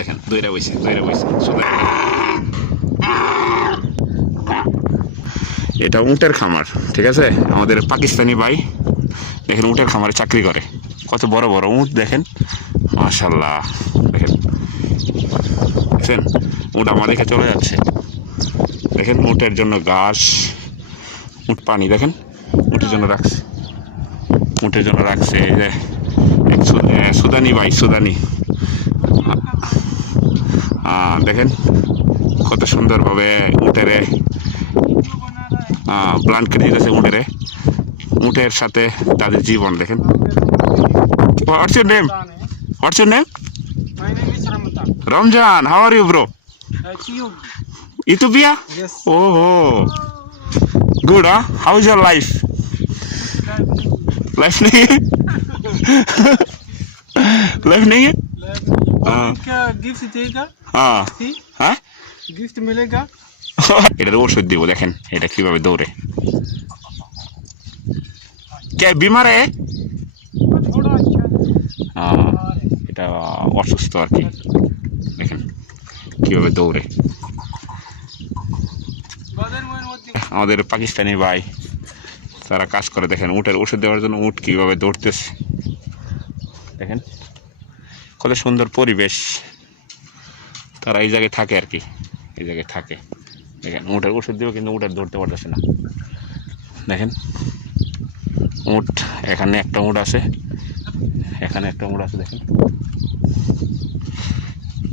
দেখেন, দইরা বইছে দইরা বইছে এটা উটের খামার, ঠিক আছে? আমাদের পাকিস্তানি ভাই দেখেন উটের খামারে চাকরি করে। কত বড় বড় উট দেখেন। মাশাল্লাহ দেখেন। দেখছেন উট আমার চলে যাচ্ছে। দেখেন উটের জন্য ঘাস, উট পানি, দেখেন। উটের জন্য রাখছে। উটের জন্য রাখছে, এই যে সুদানি ভাই, সুদানি। দেখেন কত সুন্দরভাবে উঠেরে প্লান্ট কেটে দিতেছে উঠেরে উঠের সাথে তাদের জীবন দেখেন। What's your name what's your name Ramzan how are you bro Ethiopia ও হো গুড হ্যাঁ how is your life life নেই লাইফ নেই गिफ्ट देगा हाँ ठीक হ্যাঁ गिफ्ट मिलेगा এটার ওষুধ দিব দেখেন এটা কিভাবে দৌড়ে কে বিমার है थोड़ा अच्छा আহ, এটা অসুস্থ আর কি দেখেন কিভাবে দৌড়ে बादल में मत আমাদের পাকিস্তানি ভাই তারা কাজ করে দেখেন উটের ওষুধ দেওয়ার জন্য উট কীভাবে দৌড়তেছে দেখেন কত সুন্দর পরিবেশ তারা এই জায়গায় থাকে আর কি, এই জায়গায় থাকে। দেখেন উটের ওষুধ দেবে কিন্তু উটের ধরতে পারতেছে না। দেখেন, উট, এখানে একটা উট আছে, এখানে একটা উট আছে, দেখেন।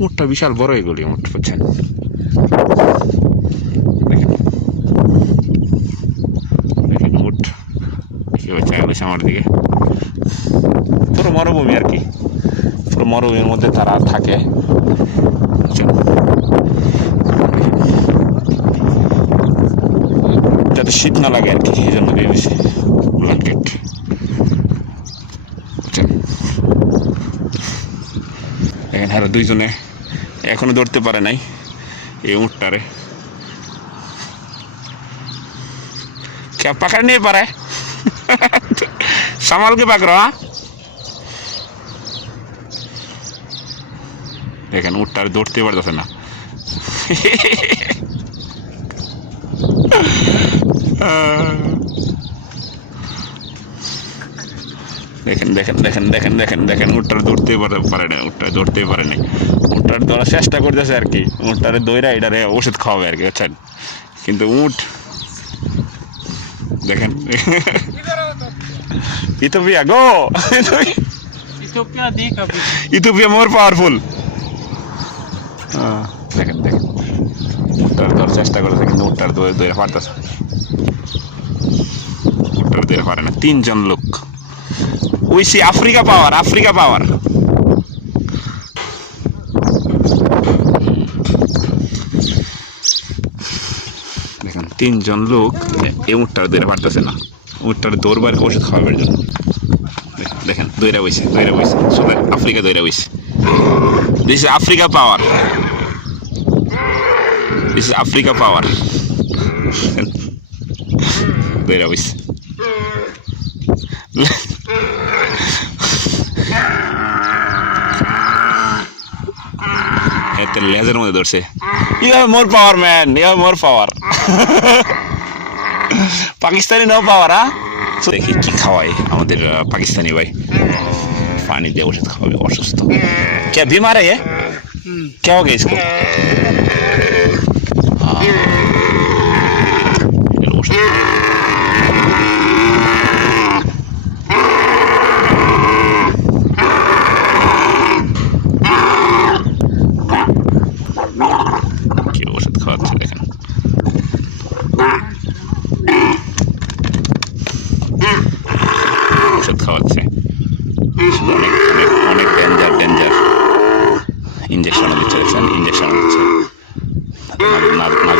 উটটা বিশাল বড় এগুলি উট, বুঝছেন? দেখেন। উঠ চাইলেছে আমার দিকে। পুরো মরুভূমি আর কি। মরুভূমির মধ্যে তারা থাকে বুঝছেন? যাতে শীত না লাগে আর কি এই জন্য দিয়ে দিয়েছে ব্ল্যাঙ্কেট বুঝছেন এখন হ্যাঁ দুইজনে এখনো ধরতে পারে নাই এই উঠটারে क्या पकड़ नहीं पा रहा है संभाल के पकड़ो हाँ দেখেন উঠটা আর দৌড়তে পারতেছে না। দেখেন দেখেন দেখেন দেখেন দেখেন দেখেন উঠটার দৌড়তে পারে না উঠটা দৌড়তে পারে না। উঠটার দৌড়ার চেষ্টা করতেছে আর কি। উঠটারে দৌড়া এটারে ওষুধ খাওয়াবে আর কি বুঝছেন? কিন্তু উঠ দেখেন। ইথোপিয়া গো! ইথোপিয়া মোর পাওয়ারফুল দেখেন দেখেন। উটটার ধর, চেষ্টা করেছে কিন্তু উটটার দৌড়ে দৌড়ে পারতেছে উটটার দৌড়ে পারে না, তিনজন লোক। উইসি, আফ্রিকা পাওয়ার আফ্রিকা পাওয়ার। দেখেন, তিনজন লোক এই উটটার দৌড়ে পারতেছে না। উটটার দৌড়বার ওষুধ খাওয়াবার জন্য। দেখেন- দইরা বইছে দইরা বইছে সোজা আফ্রিকা দইরা বইছে this is Africa power this is Africa power দইরা বইছে এতে লেজের মধ্যে ধরছে you have more power man you have more power Pakistani no power হ্যাঁ দেখি কি খাওয়াই আমাদের পাকিস্তানি ভাই पानी दे औषध खाओगे असुस्थ क्या बीमार है ये क्या हो না না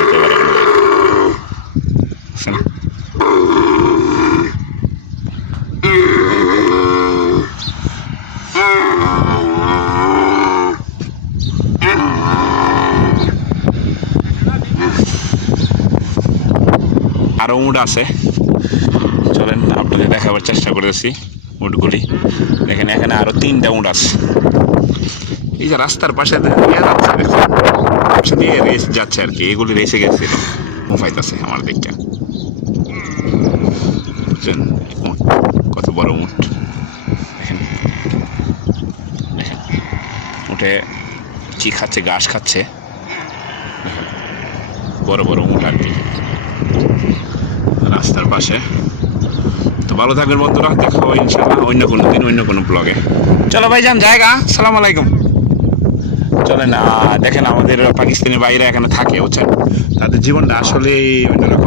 উড আছে। চলেন, আপনাদের দেখাবার চেষ্টা করতেছি উটগুলি। দেখেন, এখানে আরও তিনটা উট আছে। এই যে রাস্তার পাশে ইয়ে যাচ্ছে দেখছেন পাশে দিয়ে রেস যাচ্ছে আর কি। এগুলি রেসে গেছিল মুফাইতেছে আমার বুঝছেন? কত বড় দেখেন উঠে কি খাচ্ছে, ঘাস খাচ্ছে? বড় বড় উট আর কি। রাস্তার পাশে। তো ভালো থাকবেন বন্ধুরা, দেখা হবে অন্য কোনো দিন, অন্য কোনো ব্লগে চলো ভাই যান জায়গা। সালাম আলাইকুম। চলেন দেখেন আমাদের পাকিস্তানি বাইরে এখানে থাকে বুঝছেন? তাদের জীবনটা আসলে অন্যরকম।